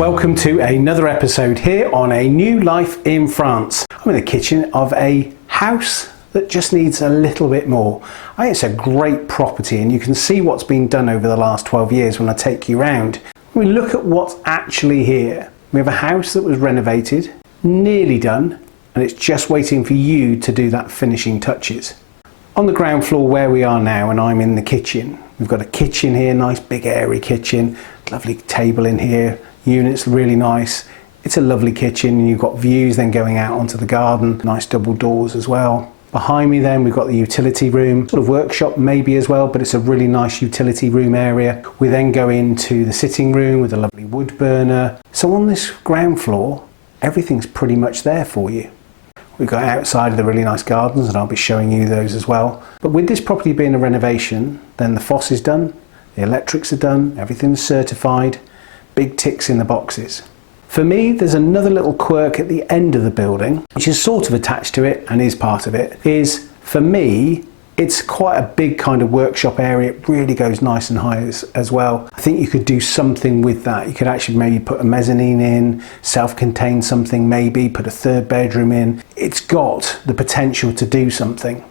Welcome to another episode here on A New Life in France. I'm in the kitchen of a house that just needs a little bit more. I think it's a great property and you can see what's been done over the last 12 years when I take you around. When we look at what's actually here, we have a house that was renovated, nearly done, and it's just waiting for you to do that finishing touches. On the ground floor where we are now, and I'm in the kitchen, we've got a kitchen here, nice big airy kitchen, lovely table in here, units really nice. It's a lovely kitchen and you've got views then going out onto the garden, nice double doors as well. Behind me then we've got the utility room, sort of workshop maybe as well, but it's a really nice utility room area. We then go into the sitting room with a lovely wood burner. So on this ground floor, everything's pretty much there for you. We've got outside of the really nice gardens and I'll be showing you those as well. But with this property being a renovation, then the FOSS is done, the electrics are done, everything's certified, big ticks in the boxes. For me, there's another little quirk at the end of the building, which is sort of attached to it and is part of it, is for me, it's quite a big kind of workshop area. It really goes nice and high as well. I think you could do something with that. You could actually maybe put a mezzanine in, self-contained something maybe, put a third bedroom in. It's got the potential to do something.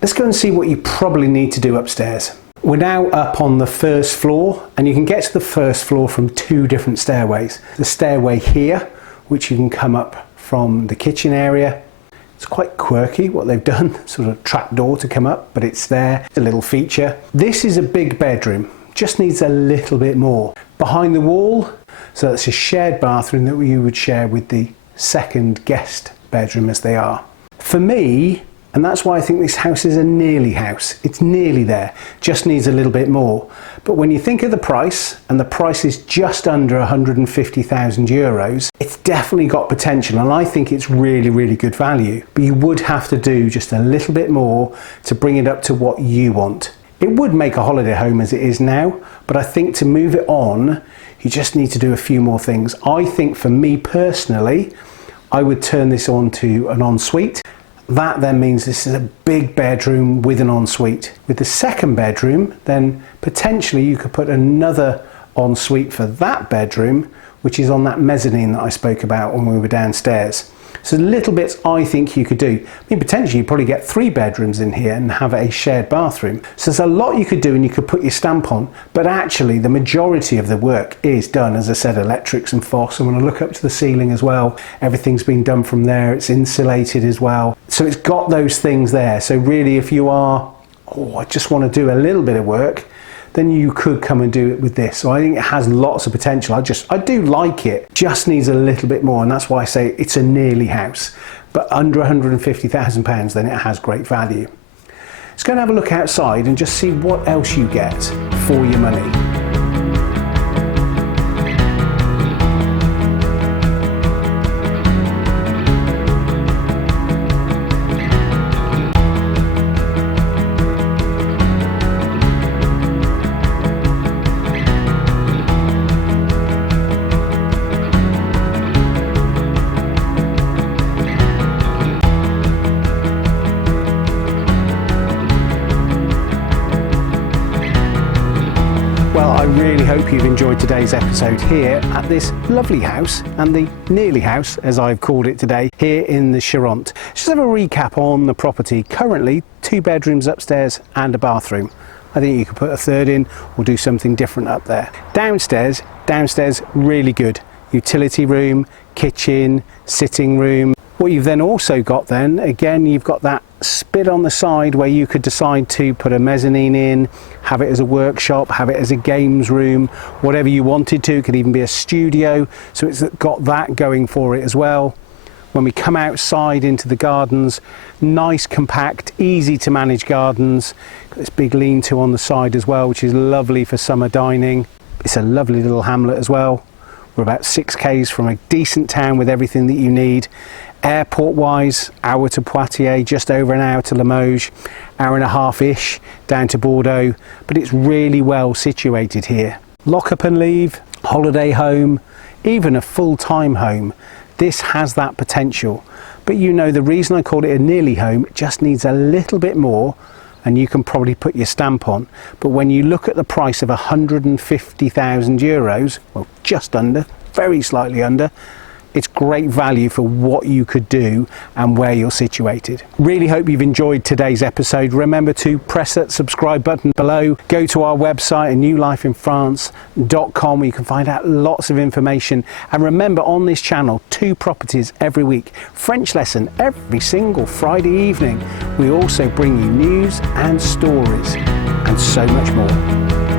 Let's go and see what you probably need to do upstairs. We're now up on the first floor and you can get to the first floor from two different stairways. The stairway here, which you can come up from the kitchen area. It's quite quirky what they've done, sort of trap door to come up, but it's there, a little feature. This is a big bedroom, just needs a little bit more. Behind the wall, so that's a shared bathroom that you would share with the second guest bedroom as they are. For me, and that's why I think this house is a nearly house. It's nearly there, just needs a little bit more. But when you think of the price, and the price is just under 150,000 euros, it's definitely got potential and I think it's really, really good value. But you would have to do just a little bit more to bring it up to what you want. It would make a holiday home as it is now, but I think to move it on, you just need to do a few more things. I think for me personally, I would turn this on to an ensuite. That then means this is a big bedroom with an ensuite. With the second bedroom, then potentially you could put another ensuite for that bedroom, which is on that mezzanine that I spoke about when we were downstairs. So little bits I think you could do. I mean, potentially you probably get 3 bedrooms in here and have a shared bathroom. So there's a lot you could do and you could put your stamp on, but actually the majority of the work is done, as I said, electrics and FOSS. And when I look up to the ceiling as well, everything's been done from there. It's insulated as well. So it's got those things there. So really if you are, I just want to do a little bit of work, then you could come and do it with this. So I think it has lots of potential. I do like it, just needs a little bit more, and that's why I say it's a nearly house. But under £150,000, then it has great value. Let's go and have a look outside and just see what else you get for your money. Well, I really hope you've enjoyed today's episode here at this lovely house, and the nearly house, as I've called it today, here in the Charente. Just have a recap on the property. Currently, 2 bedrooms upstairs and a bathroom. I think you could put a third in or do something different up there. Downstairs, really good. Utility room, kitchen, sitting room. What you've then also got then, again, you've got that spit on the side where you could decide to put a mezzanine in, have it as a workshop, have it as a games room, whatever you wanted to. It could even be a studio, so it's got that going for it as well. When we come outside into the gardens, nice, compact, easy to manage gardens. Got this big lean-to on the side as well, which is lovely for summer dining. It's a lovely little hamlet as well. We're about 6 k's from a decent town with everything that you need. Airport wise, hour to Poitiers, just over an hour to Limoges, hour and a half-ish down to Bordeaux, but it's really well situated here. Lock up and leave, holiday home, even a full-time home. This has that potential. But you know, the reason I call it a nearly home, it just needs a little bit more and you can probably put your stamp on. But when you look at the price of 150,000 euros, well, just under very slightly under. It's great value for what you could do and where you're situated. Really hope you've enjoyed today's episode. Remember to press that subscribe button below. Go to our website, newlifeinfrance.com, where you can find out lots of information. And remember, on this channel, 2 properties every week. French lesson every single Friday evening. We also bring you news and stories and so much more.